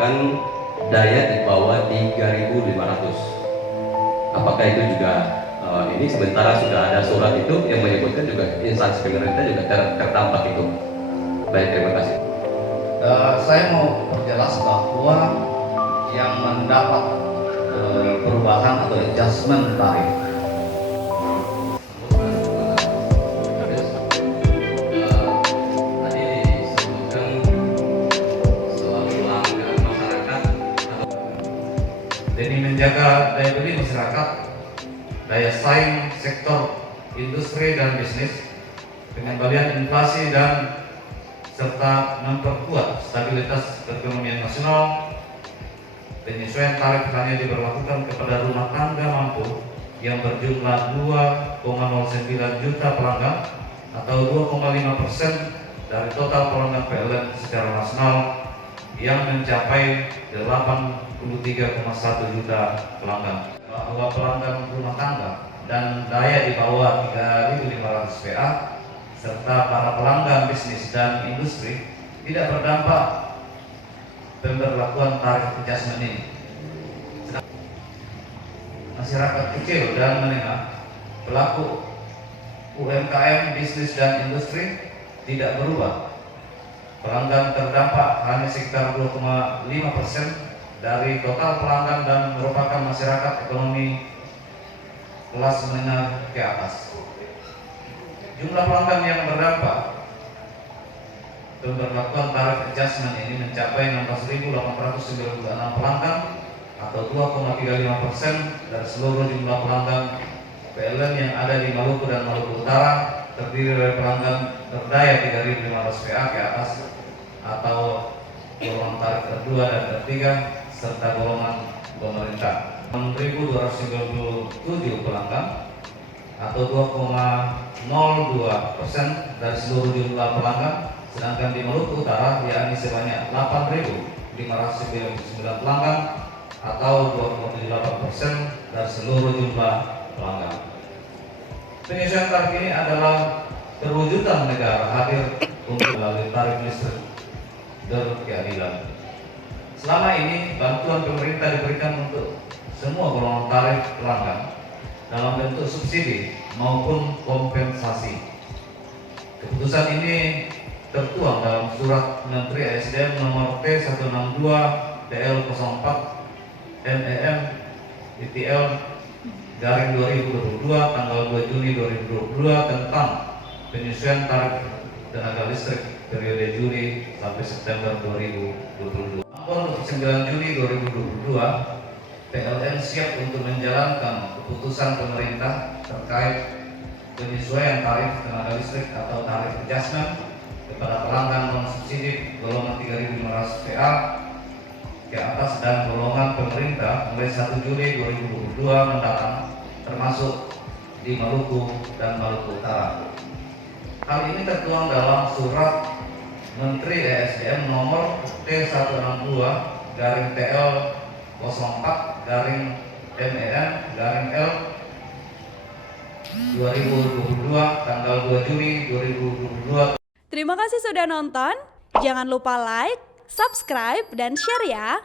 menggunakan daya di bawah 3.500. Apakah itu juga ini sementara sudah ada surat itu yang menyebutkan juga instansi pemerintah juga terdampak itu. Baik, terima kasih. Saya mau perjelas bahwa yang mendapat perubahan atau adjustment tarif tadi disebutkan soal pelanggan masyarakat demi menjaga daya beli masyarakat, daya saing sektor industri dan bisnis, pengembalian inflasi dan serta memperkuat stabilitas perekonomian nasional. Penyesuaian tarif hanya diberlakukan kepada rumah tangga mampu yang berjumlah 2,09 juta pelanggan atau 2,5% dari total pelanggan PLN secara nasional yang mencapai 83,1 juta pelanggan. Bahwa pelanggan rumah tangga dan daya di bawah 3.500 VA serta para pelanggan bisnis dan industri tidak berdampak pemberlakuan tarif adjustment ini. Masyarakat kecil dan menengah, pelaku UMKM, bisnis dan industri tidak berubah. Pelanggan terdampak hanya sekitar 2,5% dari total pelanggan dan merupakan masyarakat ekonomi kelas menengah ke atas. Jumlah pelanggan yang berdampak pemberlakuan tarif adjustment ini mencapai 16.896 pelanggan atau 2,35% dari seluruh jumlah pelanggan PLN yang ada di Maluku dan Maluku Utara, terdiri dari pelanggan berdaya 3.500 VA ke atas atau golongan tarif kedua dan ketiga serta golongan pemerintah. 6.297 pelanggan atau 2,02% dari seluruh jumlah pelanggan, sedangkan di Maluku Utara yakni sebanyak 8.599 pelanggan atau 2,78% dari seluruh jumlah pelanggan. Penyesuaian tarif ini adalah perwujudan negara hadir untuk melalui tarif listrik berkeadilan. Selama ini bantuan pemerintah diberikan untuk semua golongan tarif pelanggan dalam bentuk subsidi maupun kompensasi. Keputusan ini tertuang dalam surat Menteri ESDM nomor T162 DL04 MEM ITL garing 2022 tanggal 2 Juni 2022 tentang penyesuaian tarif tenaga listrik periode Juli sampai September 2022. Untuk 9 Juli 2022, PLN siap untuk menjalankan keputusan pemerintah terkait penyesuaian tarif tenaga listrik atau tarif adjustment kepada pelanggan non subsidi golongan 3.500 VA ke atas dan golongan pemerintah mulai 1 Juli 2022 mendatang, termasuk di Maluku dan Maluku Utara. Hal ini tertuang dalam surat Menteri ESDM nomor T162 garing TL 04 garing MEN garing L 2022 tanggal 2 Juni 2022. Terima kasih sudah nonton. Jangan lupa like, subscribe, dan share ya.